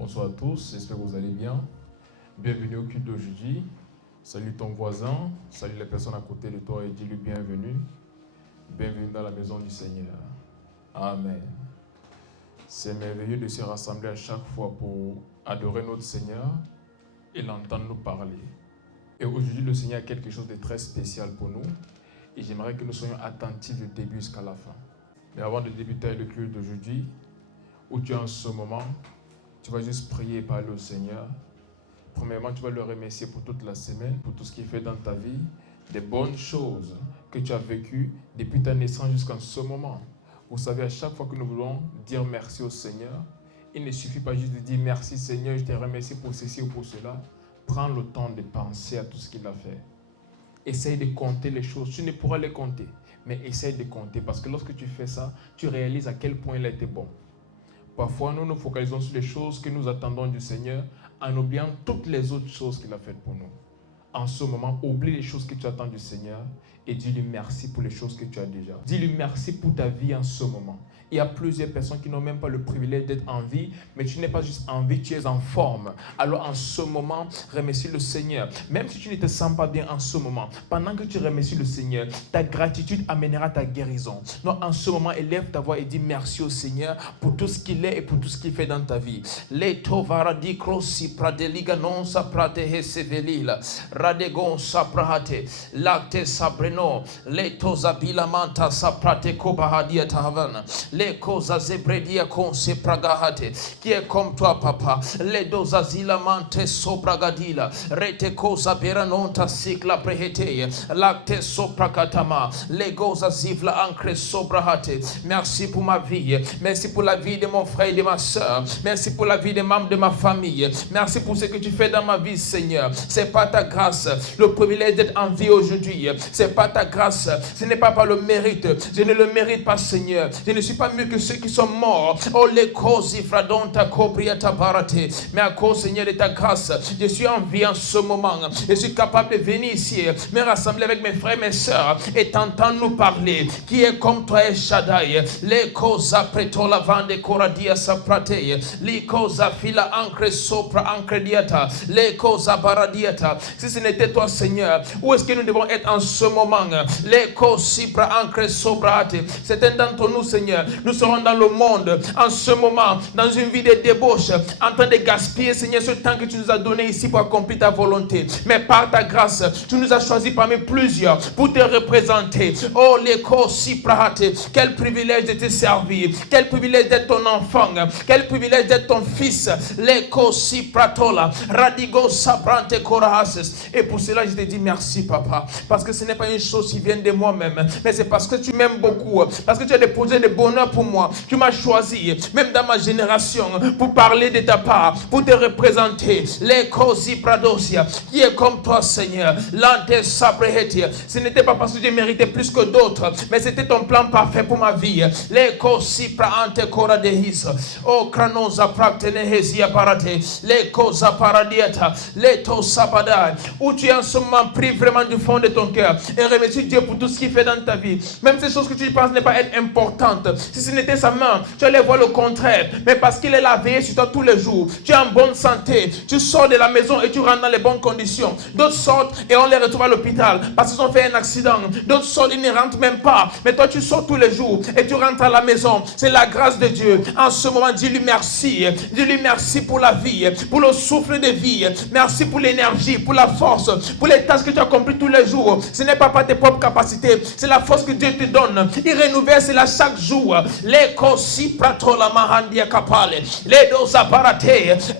Bonsoir à tous, j'espère que vous allez bien. Bienvenue au culte d'aujourd'hui. Salut ton voisin, salut les personnes à côté de toi et dis-lui bienvenue. Bienvenue dans la maison du Seigneur. Amen. C'est merveilleux de se rassembler à chaque fois pour adorer notre Seigneur et l'entendre nous parler. Et aujourd'hui, le Seigneur a quelque chose de très spécial pour nous et j'aimerais que nous soyons attentifs du début jusqu'à la fin. Mais avant de débuter le culte d'aujourd'hui, où tu es en ce moment, tu vas juste prier et parler au Seigneur. Premièrement, tu vas le remercier pour toute la semaine, pour tout ce qu'il fait dans ta vie, des bonnes choses que tu as vécues depuis ta naissance jusqu'à ce moment. Vous savez, à chaque fois que nous voulons dire merci au Seigneur, il ne suffit pas juste de dire merci Seigneur, je te remercie pour ceci ou pour cela. Prends le temps de penser à tout ce qu'il a fait. Essaye de compter les choses. Tu ne pourras les compter, mais essaye de compter parce que lorsque tu fais ça, tu réalises à quel point il a été bon. Parfois, nous nous focalisons sur les choses que nous attendons du Seigneur en oubliant toutes les autres choses qu'il a faites pour nous. En ce moment, oublie les choses que tu attends du Seigneur et dis-lui merci pour les choses que tu as déjà. Dis-lui merci pour ta vie en ce moment. Il y a plusieurs personnes qui n'ont même pas le privilège d'être en vie, mais tu n'es pas juste en vie, tu es en forme. Alors en ce moment, remercie le Seigneur. Même si tu ne te sens pas bien en ce moment, pendant que tu remercies le Seigneur, ta gratitude amènera ta guérison. Donc en ce moment, élève ta voix et dis merci au Seigneur pour tout ce qu'il est et pour tout ce qu'il fait dans ta vie. Les tovara di crossi pradeliga non saprate hesevelila radegon saprahate lacte sabreno le tozabila manta saprate kobahadia tahavana. Les causes zebredia con se pragahate, qui est comme toi, papa. Les dos azila mante sobragadila, rete cosa beranonta sigla prehete, lacte soprakatama, les goza zivla ancre sobrahate. Merci pour ma vie, merci pour la vie de mon frère et de ma soeur, merci pour la vie des membres de ma famille, merci pour ce que tu fais dans ma vie, Seigneur. C'est pas ta grâce, le privilège d'être en vie aujourd'hui, c'est pas ta grâce, ce n'est pas par le mérite, je ne le mérite pas, Seigneur. Je ne suis pas mieux que ceux qui sont morts. Oh les causes fradonta cobriata barate. Mais à cause, Seigneur, de ta grâce, je suis en vie en ce moment. Je suis capable de venir ici, me rassembler avec mes frères et mes sœurs et t'entendre nous parler. Qui est comme toi, El Shaddai. Les causes preto la vande coradia saprate. Les causes fila ancre sopra ancre diata. Les causes baradiata. Si ce n'était toi, Seigneur, où est-ce que nous devons être en ce moment? Les causes sipra ancre sobrate. Certains d'entre nous, Seigneur, nous serons dans le monde en ce moment, dans une vie de débauche, en train de gaspiller, Seigneur, ce temps que tu nous as donné ici pour accomplir ta volonté. Mais par ta grâce, tu nous as choisis parmi plusieurs pour te représenter. Oh, l'écho si prahate, quel privilège de te servir, quel privilège d'être ton enfant, quel privilège d'être ton fils. L'écho si pratola, radigo sabrante corahases. Et pour cela, je te dis merci, papa, parce que ce n'est pas une chose qui vient de moi-même, mais c'est parce que tu m'aimes beaucoup, parce que tu as déposé de bonheur pour moi. Tu m'as choisi, même dans ma génération, pour parler de ta part, pour te représenter. Les cosi pradosia, qui est comme toi, Seigneur. L'ante sabrehetia. Ce n'était pas parce que je méritais plus que d'autres, mais c'était ton plan parfait pour ma vie. Les cosi praante cora dehis. Oh, cranosa practenehesia parate. Les cosa paradiata. Les to sabada. Où tu es en ce moment, prie vraiment du fond de ton cœur et remercie Dieu pour tout ce qu'il fait dans ta vie. Même ces choses que tu penses ne pas être importantes. Si ce n'était sa main, tu allais voir le contraire. Mais parce qu'il est là, veillé sur toi tous les jours. Tu es en bonne santé. Tu sors de la maison et tu rentres dans les bonnes conditions. D'autres sortent et on les retrouve à l'hôpital parce qu'ils ont fait un accident. D'autres sortent, ils ne rentrent même pas. Mais toi, tu sors tous les jours et tu rentres à la maison. C'est la grâce de Dieu. En ce moment, dis-lui merci. Dis-lui merci pour la vie, pour le souffle de vie. Merci pour l'énergie, pour la force, pour les tâches que tu accomplis tous les jours. Ce n'est pas par tes propres capacités. C'est la force que Dieu te donne. Il renouvelle cela chaque jour. Les cosi pratola mahandia capale, les dos aparate,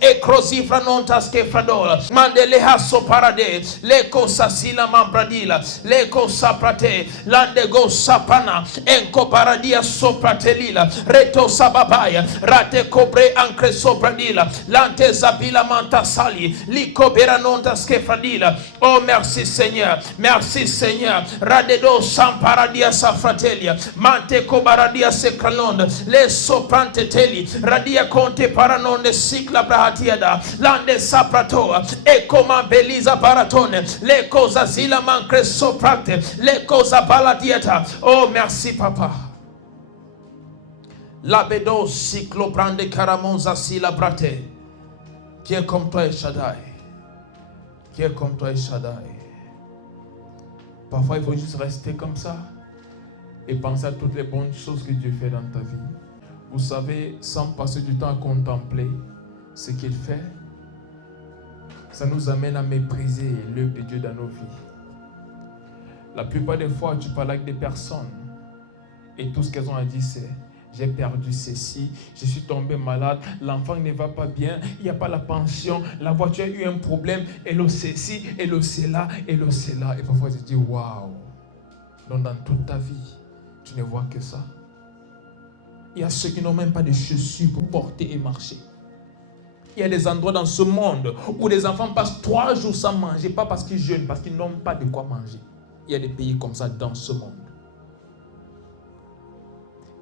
et crosi franontas que fradola, mandele hasso parade, les cosa sila mambradila, les cosa prate, lande go sapana, enco paradia sopratelila, reto sababaya, rate cobre ancre sopradila, lante zabila manta sali, lico beranontas que fradila. Oh merci Seigneur, merci Seigneur, radedo samparadia sa fratelia, mante cobaradia se cralonde, le soprante teli, radia conte paranonde sicla brahatiada, lande sapratoa, e coma beliza baratone, le cosa zila mancre soprate, le cosa baladieta. Oh merci papa. La bedo ciclo prende caramonza sila brate. Qui est comme toi, El Shaddai? Qui est comme toi, El Shaddai? Parfois, il faut juste rester comme ça et penser à toutes les bonnes choses que Dieu fait dans ta vie. Vous savez, sans passer du temps à contempler ce qu'il fait, ça nous amène à mépriser l'œuvre de Dieu dans nos vies. La plupart des fois, tu parles avec des personnes et tout ce qu'elles ont à dire, c'est: j'ai perdu ceci, je suis tombé malade, l'enfant ne va pas bien, il n'y a pas la pension, la voiture a eu un problème, et le ceci, et le cela, et le cela. Et parfois, je dis: waouh! Donc, dans toute ta vie, tu ne vois que ça. Il y a ceux qui n'ont même pas de chaussures pour porter et marcher. Il y a des endroits dans ce monde où les enfants passent 3 jours sans manger, pas parce qu'ils jeûnent, parce qu'ils n'ont pas de quoi manger. Il y a des pays comme ça dans ce monde.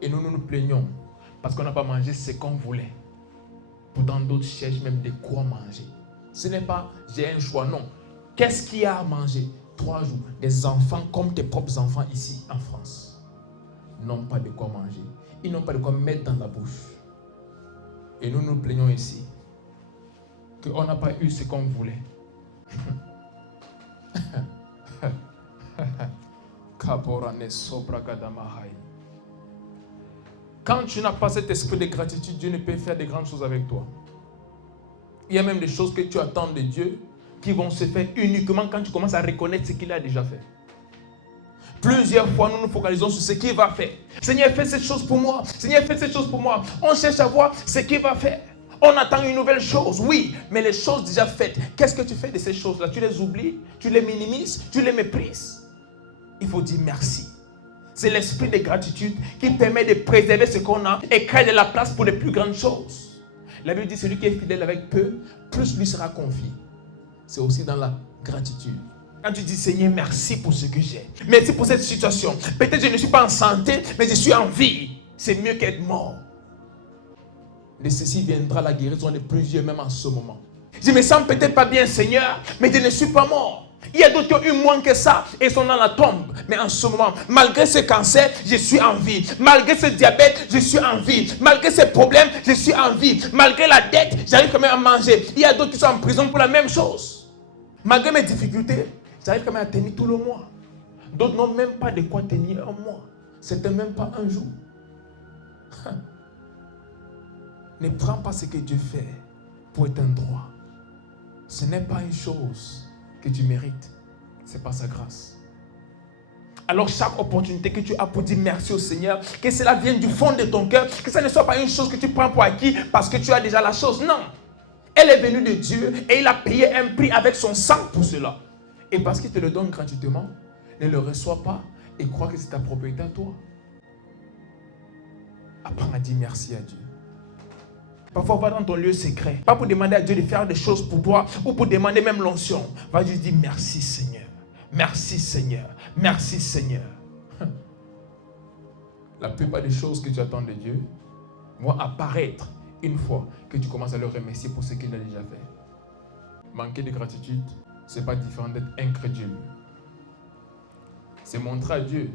Et nous nous plaignons parce qu'on n'a pas mangé ce qu'on voulait. Pourtant, d'autres cherchent même de quoi manger. Ce n'est pas j'ai un choix, non. Qu'est-ce qu'il y a à manger? 3 jours. Des enfants comme tes propres enfants ici en France n'ont pas de quoi manger. Ils n'ont pas de quoi mettre dans la bouche. Et nous nous plaignons ici qu'on n'a pas eu ce qu'on voulait. Quand tu n'as pas cet esprit de gratitude, Dieu ne peut faire de grandes choses avec toi. Il y a même des choses que tu attends de Dieu qui vont se faire uniquement quand tu commences à reconnaître ce qu'il a déjà fait. Plusieurs fois, nous nous focalisons sur ce qu'il va faire. Seigneur, fais cette chose pour moi. Seigneur, fais cette chose pour moi. On cherche à voir ce qu'il va faire. On attend une nouvelle chose, oui, mais les choses déjà faites, qu'est-ce que tu fais de ces choses-là? Tu les oublies, tu les minimises, tu les méprises. Il faut dire merci. C'est l'esprit de gratitude qui permet de préserver ce qu'on a et créer de la place pour les plus grandes choses. La Bible dit: celui qui est fidèle avec peu, plus lui sera confié. C'est aussi dans la gratitude. Quand tu dis: Seigneur, merci pour ce que j'ai. Merci pour cette situation. Peut-être je ne suis pas en santé, mais je suis en vie. C'est mieux qu'être mort. De ceci viendra la guérison de plusieurs, même en ce moment. Je me sens peut-être pas bien, Seigneur, mais je ne suis pas mort. Il y a d'autres qui ont eu moins que ça et sont dans la tombe. Mais en ce moment, malgré ce cancer, je suis en vie. Malgré ce diabète, je suis en vie. Malgré ces problèmes, je suis en vie. Malgré la dette, j'arrive quand même à manger. Il y a d'autres qui sont en prison pour la même chose. Malgré mes difficultés, j'arrive quand même à tenir tout le mois. D'autres n'ont même pas de quoi tenir un mois. C'était même pas un jour. Ne prends pas ce que Dieu fait pour être un droit. Ce n'est pas une chose que tu mérites. C'est pas sa grâce. Alors chaque opportunité que tu as pour dire merci au Seigneur, que cela vienne du fond de ton cœur, que ça ne soit pas une chose que tu prends pour acquis parce que tu as déjà la chose. Non. Elle est venue de Dieu et il a payé un prix avec son sang pour cela. Et parce qu'il te le donne gratuitement, ne le reçois pas et crois que c'est ta propriété à toi. Apprends à dire merci à Dieu. Parfois, va dans ton lieu secret. Pas pour demander à Dieu de faire des choses pour toi ou pour demander même l'onction. Va juste dire merci Seigneur. Merci Seigneur. Merci Seigneur. La plupart des choses que tu attends de Dieu vont apparaître une fois que tu commences à le remercier pour ce qu'il a déjà fait. Manquer de gratitude, ce n'est pas différent d'être incrédule. C'est montrer à Dieu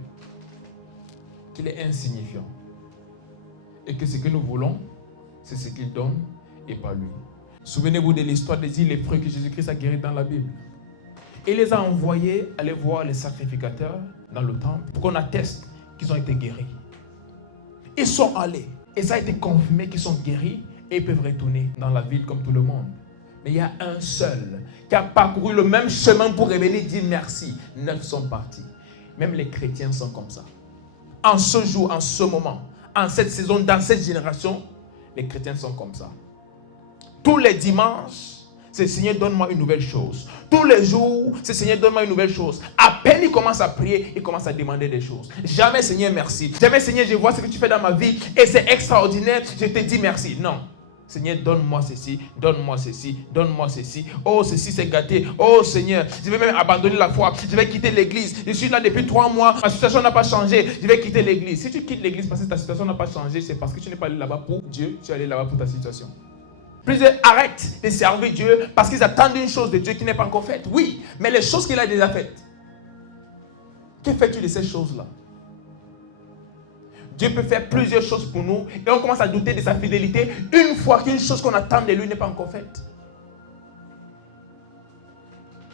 qu'il est insignifiant. Et que ce que nous voulons, c'est ce qu'il donne et pas lui. Souvenez-vous de l'histoire des 10 lépreux que Jésus-Christ a guéris dans la Bible. Il les a envoyés aller voir les sacrificateurs dans le temple pour qu'on atteste qu'ils ont été guéris. Ils sont allés et ça a été confirmé qu'ils sont guéris et ils peuvent retourner dans la ville comme tout le monde. Mais il y a un seul qui a parcouru le même chemin pour revenir dire merci. 9 sont partis. Même les chrétiens sont comme ça. En ce jour, en ce moment, en cette saison, dans cette génération, les chrétiens sont comme ça. Tous les dimanches, c'est Seigneur, donne-moi une nouvelle chose. Tous les jours, c'est Seigneur, donne-moi une nouvelle chose. À peine il commence à prier, il commence à demander des choses. Jamais Seigneur, merci. Jamais Seigneur, je vois ce que tu fais dans ma vie et c'est extraordinaire, je te dis merci. Non. Seigneur, donne-moi ceci, donne-moi ceci, donne-moi ceci. Oh, ceci c'est gâté. Oh Seigneur, je vais même abandonner la foi. Je vais quitter l'église. Je suis là depuis 3 mois. Ma situation n'a pas changé. Je vais quitter l'église. Si tu quittes l'église parce que ta situation n'a pas changé, c'est parce que tu n'es pas allé là-bas pour Dieu. Tu es allé là-bas pour ta situation. Plusieurs arrêtent de servir Dieu parce qu'ils attendent une chose de Dieu qui n'est pas encore faite. Oui, mais les choses qu'il a déjà faites. Que fais-tu de ces choses-là? Dieu peut faire plusieurs choses pour nous et on commence à douter de sa fidélité une fois qu'une chose qu'on attend de lui n'est pas encore faite.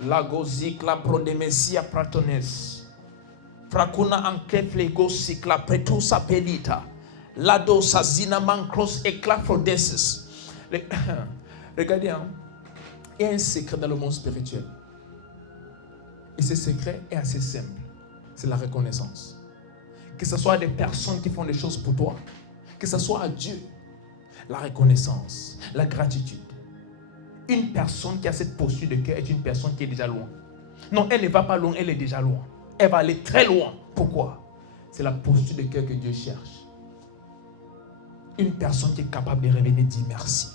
Lagozik la prodemesia pratones. Fracuna ankefle gosik la pretusa pelita. Lado sazina mancros eclafrodesis. Regardez, hein, il y a un secret dans le monde spirituel. Et ce secret est assez simple. C'est la reconnaissance. Que ce soit des personnes qui font des choses pour toi, que ce soit à Dieu, la reconnaissance, la gratitude. Une personne qui a cette posture de cœur est une personne qui est déjà loin. Non, elle ne va pas loin, elle est déjà loin. Elle va aller très loin. Pourquoi? C'est la posture de cœur que Dieu cherche. Une personne qui est capable de revenir dire merci.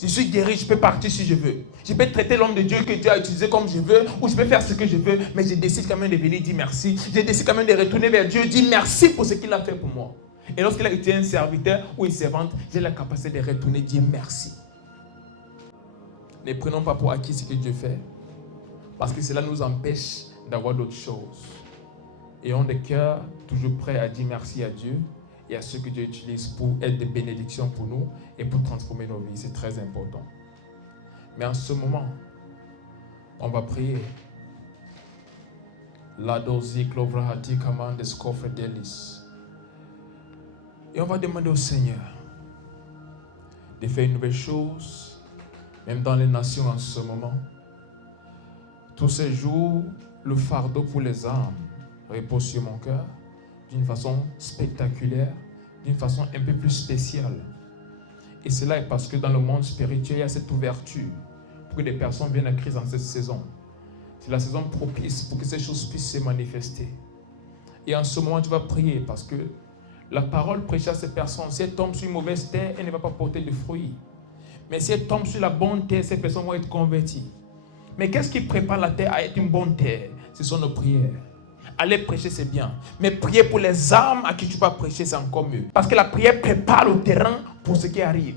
Je suis guéri, je peux partir si je veux. Je peux traiter l'homme de Dieu que Dieu a utilisé comme je veux, ou je peux faire ce que je veux, mais je décide quand même de venir dire merci. Je décide quand même de retourner vers Dieu, dire merci pour ce qu'il a fait pour moi. Et lorsqu'il a été un serviteur ou une servante, j'ai la capacité de retourner dire merci. Ne prenons pas pour acquis ce que Dieu fait, parce que cela nous empêche d'avoir d'autres choses. Ayons des cœurs toujours prêts à dire merci à Dieu et à ceux que Dieu utilise pour être des bénédictions pour nous et pour transformer nos vies. C'est très important. Mais en ce moment, on va prier. Et on va demander au Seigneur de faire une nouvelle chose, même dans les nations en ce moment. Tous ces jours, le fardeau pour les âmes repose sur mon cœur d'une façon spectaculaire, d'une façon un peu plus spéciale. Et cela est parce que dans le monde spirituel, il y a cette ouverture pour que des personnes viennent à Christ en cette saison. C'est la saison propice pour que ces choses puissent se manifester. Et en ce moment, tu vas prier parce que la parole prêchée à ces personnes, si elle tombe sur une mauvaise terre, elle ne va pas porter de fruits. Mais si elle tombe sur la bonne terre, ces personnes vont être converties. Mais qu'est-ce qui prépare la terre à être une bonne terre? Ce sont nos prières. Aller prêcher, c'est bien. Mais prier pour les âmes à qui tu vas prêcher, c'est encore mieux. Parce que la prière prépare le terrain pour ce qui arrive.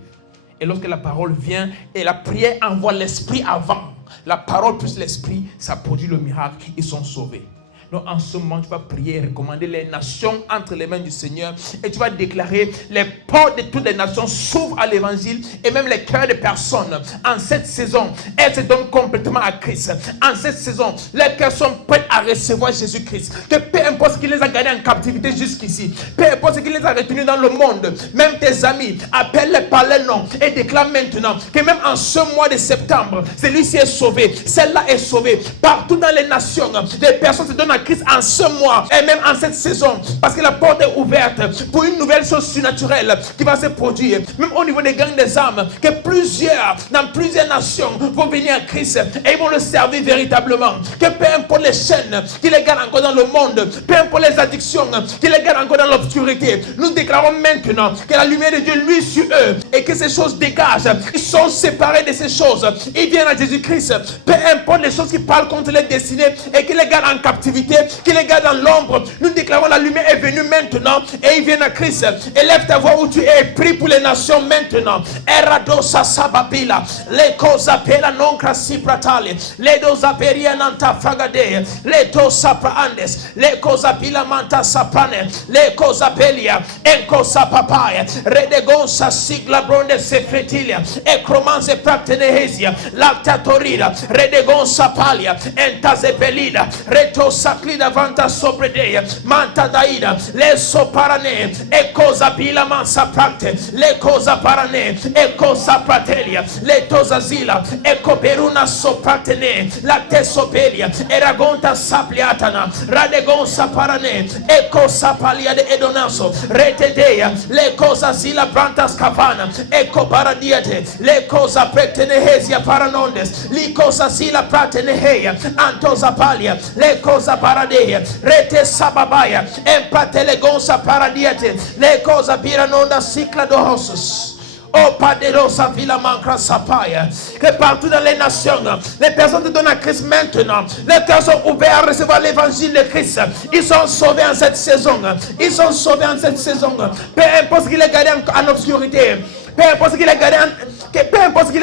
Et lorsque la parole vient, et la prière envoie l'esprit avant. La parole plus l'esprit, ça produit le miracle. Ils sont sauvés. Donc en ce moment, tu vas prier, recommander les nations entre les mains du Seigneur et tu vas déclarer les portes de toutes les nations s'ouvrent à l'évangile et même les cœurs de personnes. En cette saison, elles se donnent complètement à Christ. En cette saison, les cœurs sont prêts à recevoir Jésus-Christ. Que peu importe ce qui les a gardés en captivité jusqu'ici, peu importe ce qui les a retenus dans le monde, même tes amis, appelle-les par leur nom et déclare maintenant que même en ce mois de septembre, celui-ci est sauvé, celle-là est sauvée. Partout dans les nations, les personnes se donnent à Christ en ce mois et même en cette saison, parce que la porte est ouverte pour une nouvelle chose surnaturelle qui va se produire, même au niveau des gangs des âmes, que plusieurs, dans plusieurs nations vont venir à Christ et ils vont le servir véritablement. Que peu importe les chaînes qui les gardent encore dans le monde, peu importe les addictions qui les gardent encore dans l'obscurité, nous déclarons maintenant que la lumière de Dieu luit sur eux et que ces choses dégagent. Ils sont séparés de ces choses, ils viennent à Jésus-Christ. Peu importe les choses qui parlent contre les destinées et qui les gardent en captivité, qui les garde dans l'ombre, nous déclarons la lumière est venue maintenant et ils viennent à Christ. Élève ta voix où tu es et prie pour les nations maintenant. Eradosa sababila, les cosa pela non crasi pratale, les dosa peria nanta fragade, les dosa praandes, les cosa pila manta sapane, les cosa pelia, encosa papaya, redegonsa sigla bronde sefretilia, e cromanze pratenehesia, lactatorida, redegonsa palia, entazepelida, retosa clida vanta sobredeia, manta daida, le soparane, e cosa pila mansa prate, le cosa parane, e cosa pratelia, le tosa zila, e coperuna sopratene, la tesopelia, e ragonta sapliatana, radegonsa parane, e cosa palia de edonaso, retedea, le cosa zila brantas cavana, e coparadiate, le cosa pretenehesia paranondes, li cosa zila prateneheia, antosa palia, le cosa paradea, rete sababaya, empatele gonsa paradiate, le cosa piranonda cicla dohosus. Oh Paderosa Villa Mancra Sapaya, que partout dans les nations, les personnes te donnent à Christ maintenant. Les cœurs sont ouverts à recevoir l'évangile de Christ. Ils sont sauvés en cette saison. Ils sont sauvés en cette saison. Peu importe ce qu'il est gardé en obscurité. Peu importe ce qu'il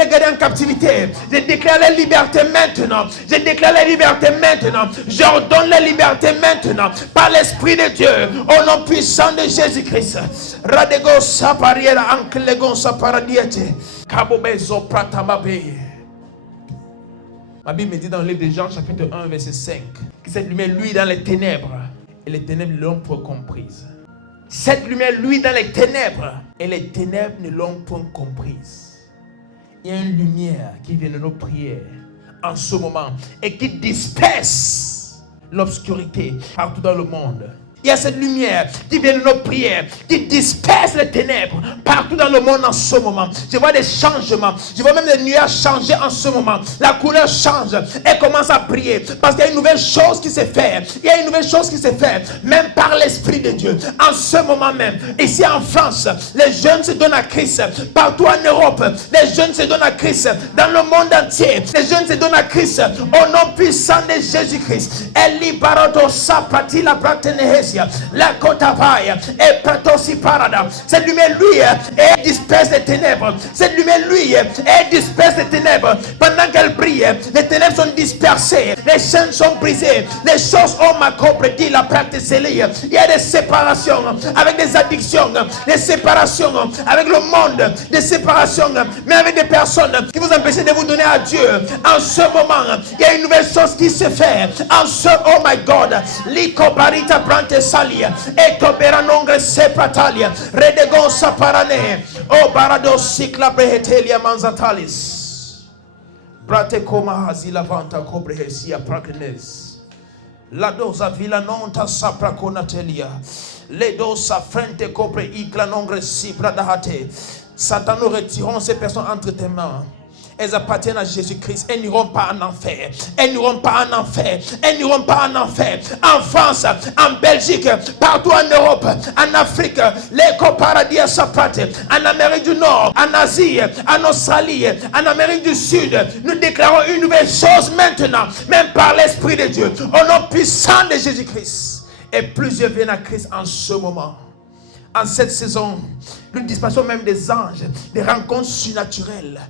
est gardé en captivité. Je déclare la liberté maintenant. Je déclare la liberté maintenant. J'ordonne la liberté maintenant. Par l'Esprit de Dieu. Au nom puissant de Jésus-Christ. Radego sapariera anklego saparadiete. Kabobezo pratamabe. Ma Bible me dit dans le livre de Jean, chapitre 1, verset 5, que cette lumière, lui, dans les ténèbres, et les ténèbres ne l'ont pas comprise. Cette lumière, lui, dans les ténèbres, et les ténèbres ne l'ont point comprise. Il y a une lumière qui vient de nos prières en ce moment et qui disperse l'obscurité partout dans le monde. Il y a cette lumière qui vient de nos prières, qui disperse les ténèbres partout dans le monde en ce moment. Je vois des changements. Je vois même les nuages changer en ce moment. La couleur change et commence à prier. Parce qu'il y a une nouvelle chose qui s'est faite. Il y a une nouvelle chose qui s'est faite, même par l'Esprit de Dieu. En ce moment même, ici en France, les jeunes se donnent à Christ. Partout en Europe, les jeunes se donnent à Christ. Dans le monde entier, les jeunes se donnent à Christ. Au nom puissant de Jésus-Christ. Eli barado sapati la pratenehesi. La Kotapaya et Pratosi Parada. Cette lumière, lui, elle disperse les ténèbres. Cette lumière, lui, elle disperse les ténèbres. Pendant qu'elle brille, les ténèbres sont dispersées. Les chaînes sont brisées. Les choses, oh ma cobre, dit la pratique. Il y a des séparations avec des addictions, des séparations avec le monde, des séparations, mais avec des personnes qui vous empêchent de vous donner à Dieu. En ce moment, il y a une nouvelle chose qui se fait. En ce, oh my God, Likobarita Brante Salia, et Tobera Nongre Sepratalia, Redegon Saparane, O Barado Sikla Brehetelia Manzatalis, Brate Koma Hazila Vanta Cobrehesia Praknes, La Dosa Villa Nonta Sapra Conatelia, Le Dosa Frente Cobre Igla Nongre Sibra Dahate, Satan, nous retirons ces personnes entre tes mains. Elles appartiennent à Jésus-Christ. Elles n'iront pas en enfer. Elles n'iront pas en enfer. Elles n'iront pas en enfer. En France, en Belgique, partout en Europe, en Afrique, l'éco-paradis à Sapate, en Amérique du Nord, en Asie, en Australie, en Amérique du Sud, nous déclarons une nouvelle chose maintenant, même par l'Esprit de Dieu, au nom puissant de Jésus-Christ. Et plusieurs viennent à Christ en ce moment. En cette saison, nous dispersons même des anges, des rencontres surnaturelles.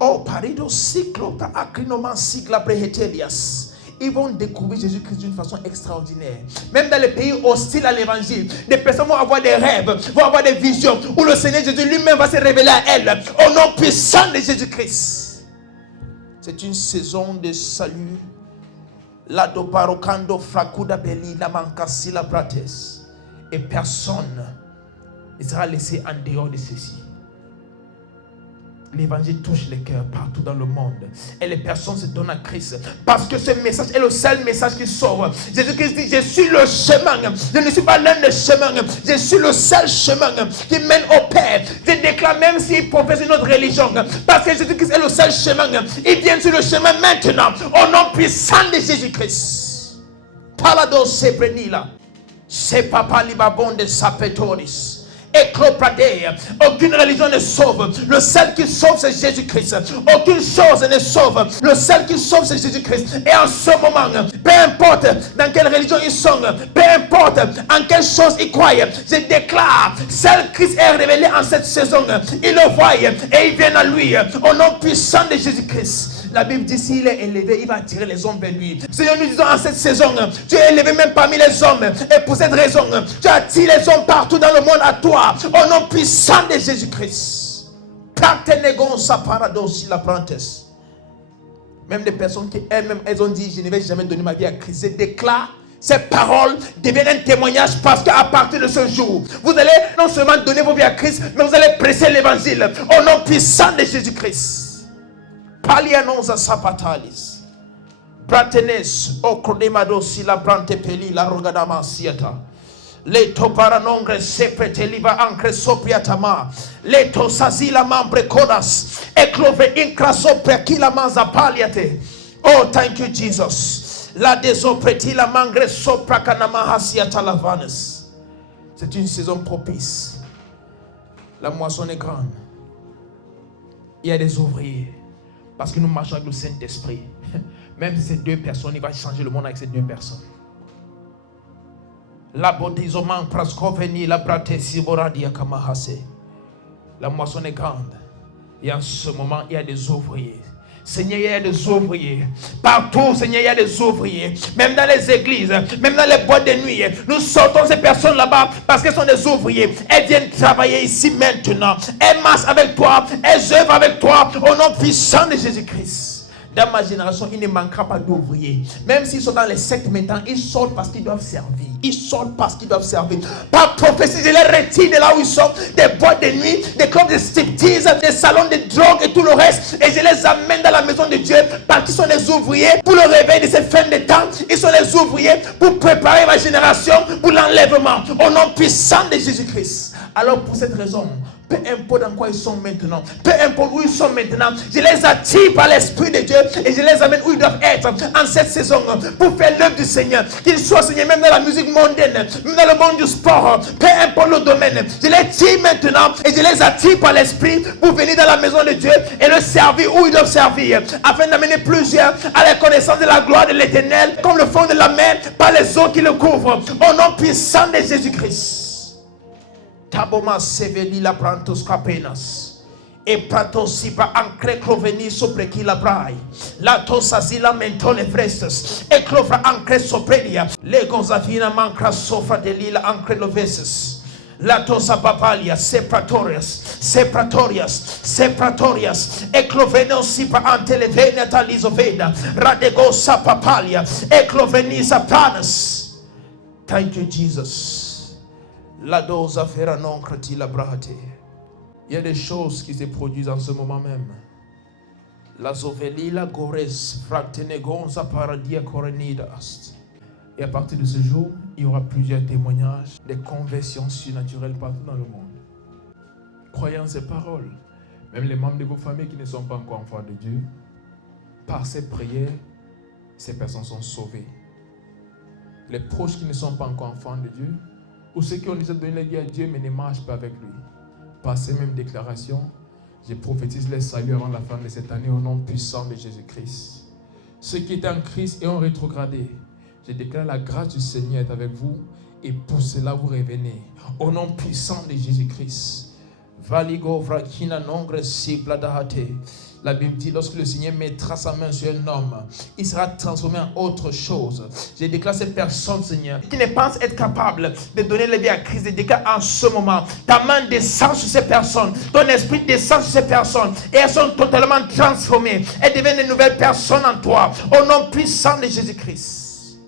Oh, parido cyclo, acrinoman cycla prehetelias. Ils vont découvrir Jésus-Christ d'une façon extraordinaire. Même dans les pays hostiles à l'évangile, des personnes vont avoir des rêves, vont avoir des visions, où le Seigneur Jésus lui-même va se révéler à elles, au nom puissant de Jésus-Christ. C'est une saison de salut. La doparocando fracuda belli la mancassi la prates. Et personne ne sera laissé en dehors de ceci. L'évangile touche les cœurs partout dans le monde. Et les personnes se donnent à Christ. Parce que ce message est le seul message qui sauve. Jésus-Christ dit, je suis le chemin. Je ne suis pas l'un des chemins. Je suis le seul chemin qui mène au Père. Je déclare même s'il professe une autre religion. Parce que Jésus-Christ est le seul chemin. Il vient sur le chemin maintenant. Au nom puissant de Jésus-Christ. Palado Sebrenila. C'est Papa Libabon de Sapetoris. Aucune religion ne sauve. Le seul qui sauve, c'est Jésus-Christ. Aucune chose ne sauve. Le seul qui sauve, c'est Jésus-Christ. Et en ce moment, peu importe dans quelle religion ils sont, peu importe en quelle chose ils croient, je déclare, seul Christ est révélé en cette saison. Ils le voient et ils viennent à lui. Au nom puissant de Jésus-Christ. La Bible dit, s'il est élevé, il va attirer les hommes vers lui. Seigneur, nous disons en cette saison, tu es élevé même parmi les hommes. Et pour cette raison, tu attires les hommes partout dans le monde à toi. Au nom puissant de Jésus-Christ. Même des personnes qui elles-mêmes, elles ont dit, je ne vais jamais donner ma vie à Christ. Je déclare, ces paroles deviennent un témoignage parce qu'à partir de ce jour, vous allez non seulement donner vos vies à Christ, mais vous allez prêcher l'évangile. Au nom puissant de Jésus-Christ. Palianosa sapatalis. Bratenes, o crodemado si la brante peli la rogadama sieta. Le to paranongre seprete liva ancre sopriatama. Le to sazila mambre codas. Eclove incra sopra kila manza paliate. Oh, thank you, Jesus. La desopreti la mangre sopra kanama hasiata lavanes. C'est une saison propice. La moisson est grande. Il y a des ouvriers. Parce que nous marchons avec le Saint-Esprit. Même si c'est deux personnes, il va changer le monde avec ces deux personnes. La bodizoman prascoveni la brate siboradia kamahase. La moisson est grande. Et en ce moment, il y a des ouvriers. Seigneur, il y a des ouvriers. Partout, Seigneur, il y a des ouvriers. Même dans les églises, même dans les boîtes de nuit. Nous sortons ces personnes là-bas parce qu'elles sont des ouvriers. Elles viennent travailler ici maintenant. Elles marchent avec toi. Elles œuvrent avec toi au nom puissant de Jésus-Christ. Dans ma génération, il ne manquera pas d'ouvriers. Même s'ils sont dans les sectes maintenant, ils sortent parce qu'ils doivent servir. Ils sortent parce qu'ils doivent servir. Par prophétie, je les retire de là où ils sont, des boîtes de nuit, des clubs de striptease, des salons de drogue et tout le reste. Et je les amène dans la maison de Dieu parce qu'ils sont les ouvriers pour le réveil de cette fin de temps. Ils sont les ouvriers pour préparer ma génération pour l'enlèvement. Au nom puissant de Jésus-Christ. Alors pour cette raison, peu importe dans quoi ils sont maintenant, peu importe où ils sont maintenant, je les attire par l'Esprit de Dieu et je les amène où ils doivent être en cette saison pour faire l'œuvre du Seigneur. Qu'ils soient, Seigneur, même dans la musique mondaine, même dans le monde du sport, peu importe le domaine, je les tire maintenant et je les attire par l'Esprit pour venir dans la maison de Dieu et le servir où ils doivent servir, afin d'amener plusieurs à la connaissance de la gloire de l'Éternel, comme le fond de la mer par les eaux qui le couvrent, au nom puissant de Jésus-Christ. Taboma seveli la prantos capenas e pratosi pa ancre cloveni sopra chi la brai la tosa si lamento le frestas e clovra ancre sopredia le gozafina mancra sofra de lila ancre loveses la tosa papalia sepratorias e cloveno si pa ante le vene talisoveda radegosa papalia e clovenisa panas. Thank you, Jesus. La dose à faire un encre la brate. Il y a des choses qui se produisent en ce moment même. La zoveli la gores fractenegonza paradia corenidas. Et à partir de ce jour, il y aura plusieurs témoignages des conversions surnaturelles partout dans le monde. Croyant ces paroles, même les membres de vos familles qui ne sont pas encore enfants de Dieu, par ces prières, ces personnes sont sauvées. Les proches qui ne sont pas encore enfants de Dieu, ou ceux qui ont déjà donné la vie à Dieu mais ne marchent pas avec lui. Par ces mêmes déclarations, je prophétise les saluts avant la fin de cette année au nom puissant de Jésus-Christ. Ceux qui étaient en Christ et ont rétrogradé, je déclare la grâce du Seigneur est avec vous et pour cela vous revenez. Au nom puissant de Jésus-Christ. Valigo vrakina nongre sibladahate. La Bible dit, lorsque le Seigneur mettra sa main sur un homme, il sera transformé en autre chose. Je déclare cette personne, Seigneur, qui ne pense être capable de donner la vie à Christ, je déclare en ce moment, ta main descend sur ces personnes, ton esprit descend sur ces personnes, et elles sont totalement transformées. Elles deviennent de nouvelles personnes en toi, au nom puissant de Jésus-Christ.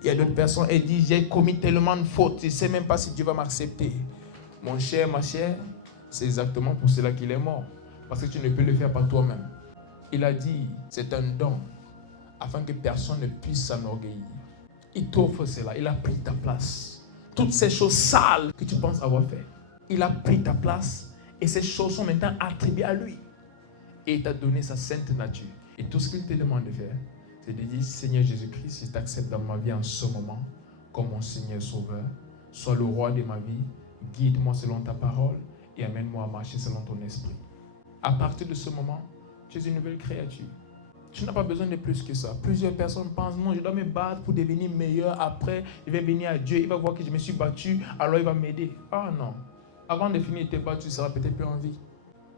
Il y a d'autres personnes, elles disent, j'ai commis tellement de fautes, je ne sais même pas si Dieu va m'accepter. Mon cher, ma chère, c'est exactement pour cela qu'il est mort. Parce que tu ne peux le faire par toi-même. Il a dit, c'est un don, afin que personne ne puisse s'enorgueillir. Il t'offre cela, il a pris ta place. Toutes ces choses sales que tu penses avoir fait, il a pris ta place et ces choses sont maintenant attribuées à lui. Et il t'a donné sa sainte nature. Et tout ce qu'il te demande de faire, c'est de dire, Seigneur Jésus-Christ, je t'accepte dans ma vie en ce moment, comme mon Seigneur Sauveur. Sois le roi de ma vie, guide-moi selon ta parole et amène-moi à marcher selon ton esprit. À partir de ce moment, tu es une nouvelle créature. Tu n'as pas besoin de plus que ça. Plusieurs personnes pensent, non, je dois me battre pour devenir meilleur. Après, je vais venir à Dieu. Il va voir que je me suis battu, alors il va m'aider. Ah non. Avant de finir tes battre, tu seras peut-être plus en vie.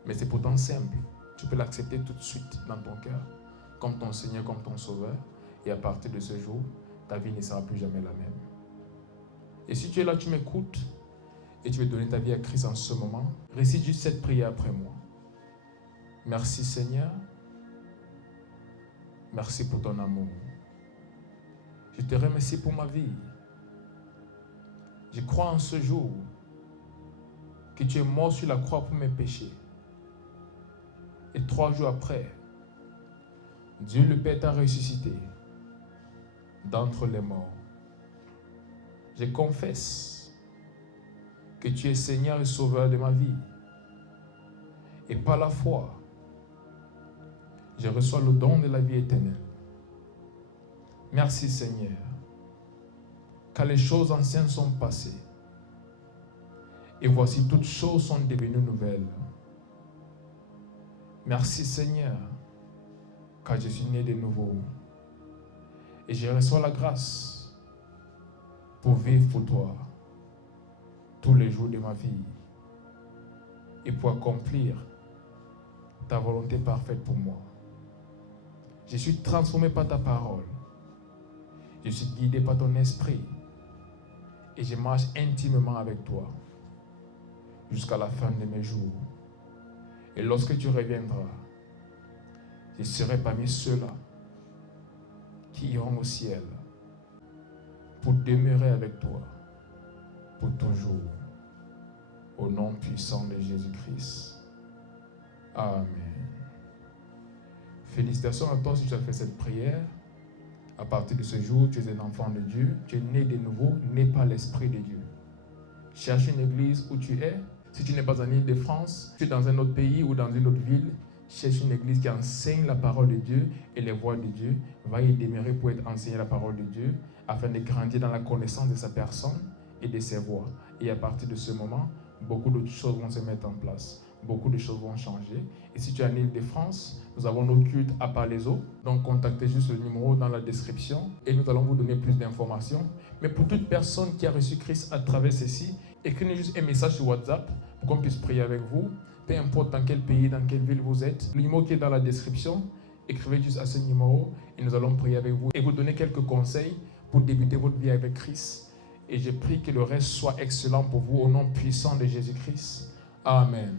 Mais c'est pourtant simple. Tu peux l'accepter tout de suite dans ton cœur, comme ton Seigneur, comme ton Sauveur. Et à partir de ce jour, ta vie ne sera plus jamais la même. Et si tu es là, tu m'écoutes, et tu veux donner ta vie à Christ en ce moment, récite juste cette prière après moi. Merci Seigneur. Merci pour ton amour. Je te remercie pour ma vie. Je crois en ce jour que tu es mort sur la croix pour mes péchés. Et 3 jours après, Dieu le Père t'a ressuscité d'entre les morts. Je confesse que tu es Seigneur et Sauveur de ma vie. Et par la foi, je reçois le don de la vie éternelle. Merci Seigneur, car les choses anciennes sont passées. Et voici toutes choses sont devenues nouvelles. Merci Seigneur, car je suis né de nouveau. Et je reçois la grâce pour vivre pour toi tous les jours de ma vie et pour accomplir ta volonté parfaite pour moi. Je suis transformé par ta parole. Je suis guidé par ton esprit. Et je marche intimement avec toi jusqu'à la fin de mes jours. Et lorsque tu reviendras, je serai parmi ceux-là qui iront au ciel pour demeurer avec toi pour toujours. Au nom puissant de Jésus-Christ. Amen. Félicitations à toi si tu as fait cette prière. À partir de ce jour, tu es un enfant de Dieu. Tu es né de nouveau, né par l'Esprit de Dieu. Cherche une église où tu es. Si tu n'es pas en Île-de-France, tu es dans un autre pays ou dans une autre ville, cherche une église qui enseigne la parole de Dieu et les voies de Dieu. Va y demeurer pour être enseigné la parole de Dieu afin de grandir dans la connaissance de sa personne et de ses voies. Et à partir de ce moment, beaucoup d'autres choses vont se mettre en place. Beaucoup de choses vont changer. Et si tu es en Île-de-France, nous avons nos cultes à Palaiseau. Donc, contactez juste le numéro dans la description et nous allons vous donner plus d'informations. Mais pour toute personne qui a reçu Christ à travers ceci, écrivez juste un message sur WhatsApp pour qu'on puisse prier avec vous. Peu importe dans quel pays, dans quelle ville vous êtes. Le numéro qui est dans la description, écrivez juste à ce numéro et nous allons prier avec vous et vous donner quelques conseils pour débuter votre vie avec Christ. Et je prie que le reste soit excellent pour vous au nom puissant de Jésus-Christ. Amen.